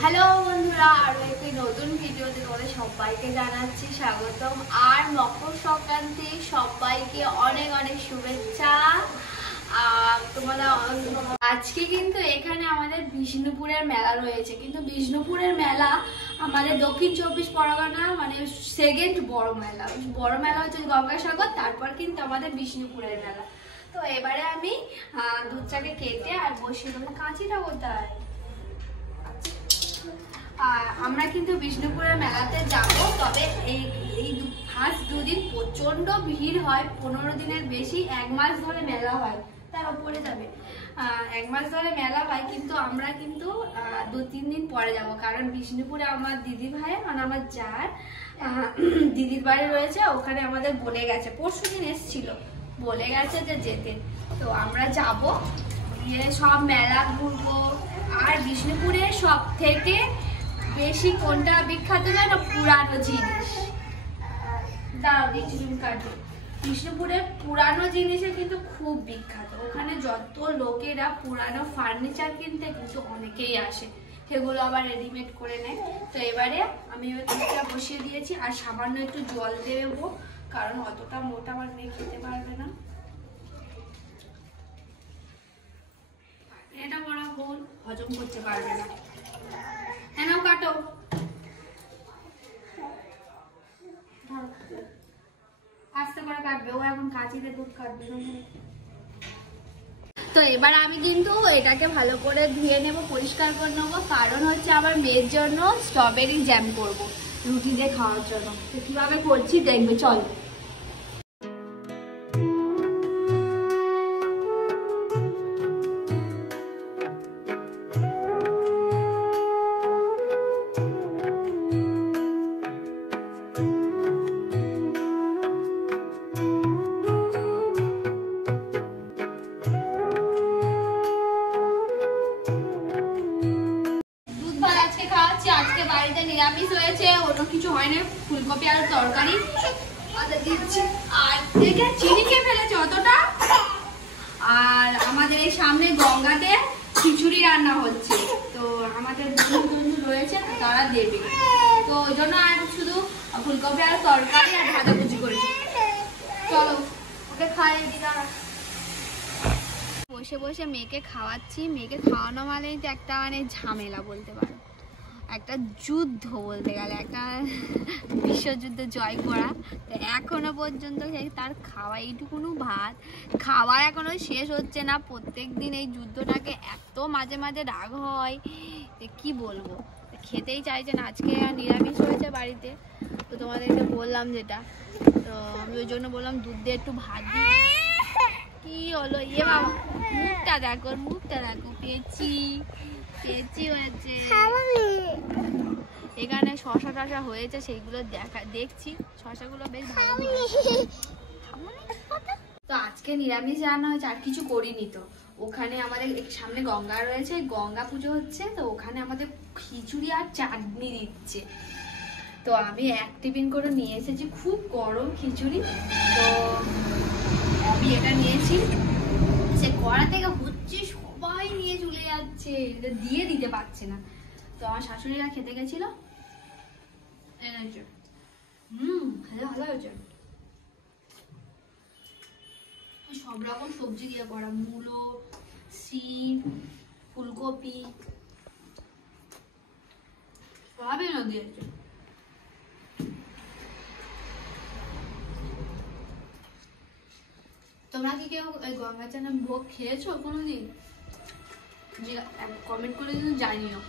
Hello বন্ধুরা, আরো একটি নতুন ভিডিওতে তোমাদের সবাইকে জানাচ্ছি স্বাগতম। আর মকর সংক্রান্তি সবাইকে অনেক অনেক শুভেচ্ছা। তোমরা আজকে কিন্তু এখানে আমাদের বিষ্ণুপুরের মেলা রয়েছে, কিন্তু বিষ্ণুপুরের মেলা আমাদের দক্ষিণ চব্বিশ পরগনা মানে সেকেন্ড বড় মেলা। বড় মেলা হচ্ছে গঙ্গাসাগর, তারপর কিন্তু আমাদের বিষ্ণুপুরের মেলা। তো এবারে আমি দুধটাকে কেটে আর বসিয়ে দেবো। কাঁচিটা কোথায়? আমরা কিন্তু বিষ্ণুপুরের মেলাতে যাব, তবে এই ফার্স্ট দুদিন প্রচন্ড ভিড় হয়। 15 দিনের বেশি, 1 মাস ধরে মেলা হয়, তার উপরে যাবে। 1 মাস ধরে মেলা হয়, কিন্তু আমরা কিন্তু 2-3 দিন পরে যাব, কারণ বিষ্ণুপুরে আমার দিদি ভাই মানে আমার যার দিদির বাড়ি রয়েছে, ওখানে আমাদের বলে গেছে, পরশুদিন এসেছিল, বলে গেছে যে যেতে। তো আমরা যাব, গিয়ে সব মেলা ঘুরবো। আর বিষ্ণুপুরে সব থেকে বেশি কোনটা বিখ্যাত জানো? পুরানো জিনিস। দাঁড়াও দেখছি তুমি কাটো। বিষ্ণুপুরের পুরানো জিনিসে কিন্তু খুব বিখ্যাত। ওখানে যত লোকেরা পুরানো ফার্নিচার কিনতে কিন্তু অনেকেই আসে, সেগুলো আবার রেডিমেড করে নেয়। তো এবারে আমি ওই দুধটা বসিয়ে দিয়েছি, আর সামান্য একটু জল দেবো, কারণ অতটা মোটা আমার মেয়ে খেতে পারবে না। এটা বড় গোল হজম করতে পারবে না। নাও কাটো। আস্তে করে কাটবে, ও এখন কাঁচিতে দুধ কাটবে। তো এবার আমি কিন্তু এটাকে ভালো করে ধুয়ে নেব, পরিষ্কার করে নেবো, কারণ হচ্ছে আমার মেয়ের জন্য স্ট্রবেরি জ্যাম করব রুটি দিয়ে খাওয়ার জন্য। তো কিভাবে করছি দেখবে, চলো। আজকে বাড়িতে নিরামিষ হয়েছে, অন্য কিছু হয়নি, ফুলকপি আর তরকারি দিচ্ছি। আর দেখে চিনি খেয়ে ফেলেছে অতটা। আর আমাদের এই সামনে গঙ্গাতে খিচুড়ি রান্না হচ্ছে, তো আমাদের বন্ধু রয়েছে, তারা দেবে, তো ওই জন্য আর শুধু ফুলকপি আর তরকারি আর ভাজাভুজি করেছি। চলো ওকে খাইয়ে দিই। বসে বসে মেয়েকে খাওয়াচ্ছি। মেয়েকে খাওয়ানো মানেই তো একটা মানে ঝামেলা বলতে পারো, একটা যুদ্ধ বলতে গেলে, একটা বিশ্বযুদ্ধ জয় করা। তো এখনো পর্যন্ত তার খাওয়া এইটুকুনো ভাত খাওয়া এখনো শেষ হচ্ছে না। প্রত্যেক দিন এই যুদ্ধটাকে এত মাঝে মাঝে রাগ হয় যে কি বলবো, খেতেই চাইছে না। আজকে নিরামিষ হয়েছে বাড়িতে, তো তোমাদেরকে বললাম যেটা, তো আমি ওই জন্য বললাম দুধ দিয়ে একটু ভাত দিই। কি হলো? ইয়ে বাবা, মুখটা দেখো, মুখটা দেখো, পেয়েছি হয়েছে। এখানে শশা টশা হয়েছে, সেইগুলো দেখছি, শশাগুলো বেশ ভালো। তো আজকে নিরামিষ রান্না হয়েছে, আর কিছু করিনি। তো ওখানে আমাদের সামনে গঙ্গা রয়েছে, গঙ্গা পুজো হচ্ছে, তো ওখানে আমাদের খিচুড়ি আর চাটনি দিচ্ছে। তো আমি 1 টিফিন করে নিয়ে এসেছি, খুব গরম খিচুড়ি। তো আমি এটা নিয়েছি, সে কড়া থেকে হচ্ছে, সবাই নিয়ে চলে যাচ্ছে, এটা দিয়ে দিতে পারছে না। তো আমার শাশুড়িরা খেতে গেছিল, ভালো হয়েছে। সব রকম সবজি দিয়ে করা, মূলো, শিম, ফুলকপি, সবই না দিয়েছে। তোমরা কি কেউ গঙ্গা চানা ভোগ খেয়েছো কোনোদিন? যে কমেন্ট করে কিন্তু জানিও।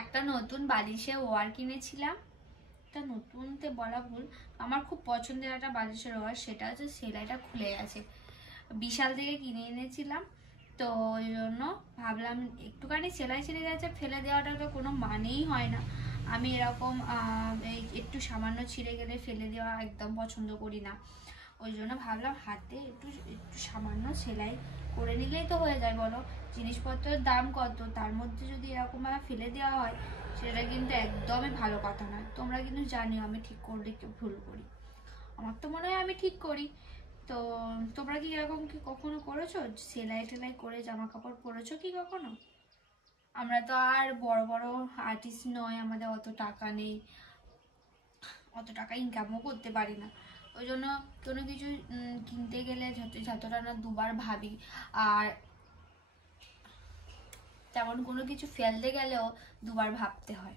একটা নতুন বালিশের ওয়ার কিনেছিলাম, এটা নতুনতে বলা ভুল, আমার খুব পছন্দের একটা বালিশের ওয়ার, সেটা হচ্ছে সেলাইটা খুলে গেছে, বিশাল থেকে কিনে এনেছিলাম। তো ওই জন্য ভাবলাম একটুখানি সেলাই ছিঁড়ে গেছে, ফেলে দেওয়াটা তো কোনো মানেই হয় না। আমি এরকম একটু সামান্য ছিঁড়ে গেলে ফেলে দেওয়া একদম পছন্দ করি না। ওই জন্য ভাবলাম হাতে একটু সামান্য সেলাই করে নিলেই তো হয়ে যায়, বলো? জিনিসপত্রের দাম কত, তার মধ্যে যদি এরকমভাবে ফেলে দেওয়া হয় সেটা কিন্তু একদমই ভালো কথা নয়। তোমরা কিন্তু জানিও আমি ঠিক করলে কি ভুল করি। আমার তো মনে হয় আমি ঠিক করি। তো তোমরা কি এরকম কি কখনো করেছো, সেলাই টেলাই করে জামা কাপড় পরেছো কি কখনো? আমরা তো আর বড় বড় আর্টিস্ট নয়, আমাদের অত টাকা নেই, অত টাকা ইনকামও করতে পারি না। ওই জন্য কোনো কিছু কিনতে গেলে যতটা না দুবার ভাবি, আর তেমন কোনো কিছু ফেলতে গেলেও দুবার ভাবতে হয়।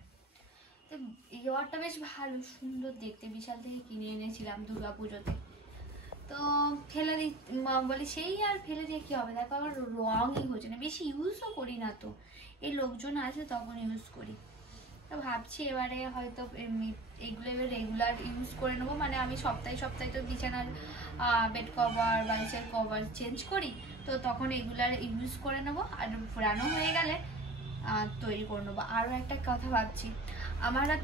তো ইয়ারটা বেশ ভালো সুন্দর দেখতে, বিশাল থেকে কিনে এনেছিলাম দুর্গা পুজোতে। তো ফেলে দিই বলি, সেই আর ফেলে দিয়ে কী হবে, দেখো আমার রঙই হচ্ছে না, বেশি ইউজও করি না। তো এই লোকজন আছে তখন ইউজ করি। তো ভাবছি এবারে হয়তো এইগুলো এবার রেগুলার ইউজ করে নেবো, মানে আমি সপ্তাহে সপ্তাহে তো বিছানার বেড কভার বালিশের কভার চেঞ্জ করি, তো তখন এগুলার ইউজ করে নেবো, আর পুরানো হয়ে গেলে তৈরি করে নেবো। আরও একটা কথা ভাবছি, আমাদের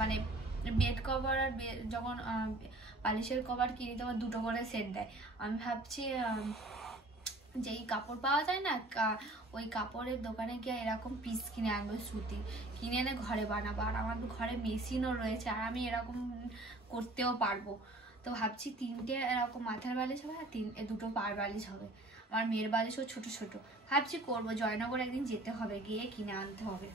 মানে বেড কভার আর যখন বালিশের কভার কিনি তখন দুটো করে সেট দেয়। আমি ভাবছি যেই কাপড় পাওয়া যায় না, ওই কাপড়ের দোকানে গিয়ে এরকম পিস কিনে আনবো, সুতি কিনে এনে ঘরে বানাবো। আর আমার ঘরে মেশিনও রয়েছে, আর আমি এরকম করতেও পারবো। তো ভাবছি 3টে এরকম মাথার বালিশ হবে, আর দুটো পার বালিশ হবে। আমার মেয়ের বালিশও ছোট ছোট। ভাবছি করবো, জয়নগর একদিন যেতে হবে, গিয়ে কিনে আনতে হবে।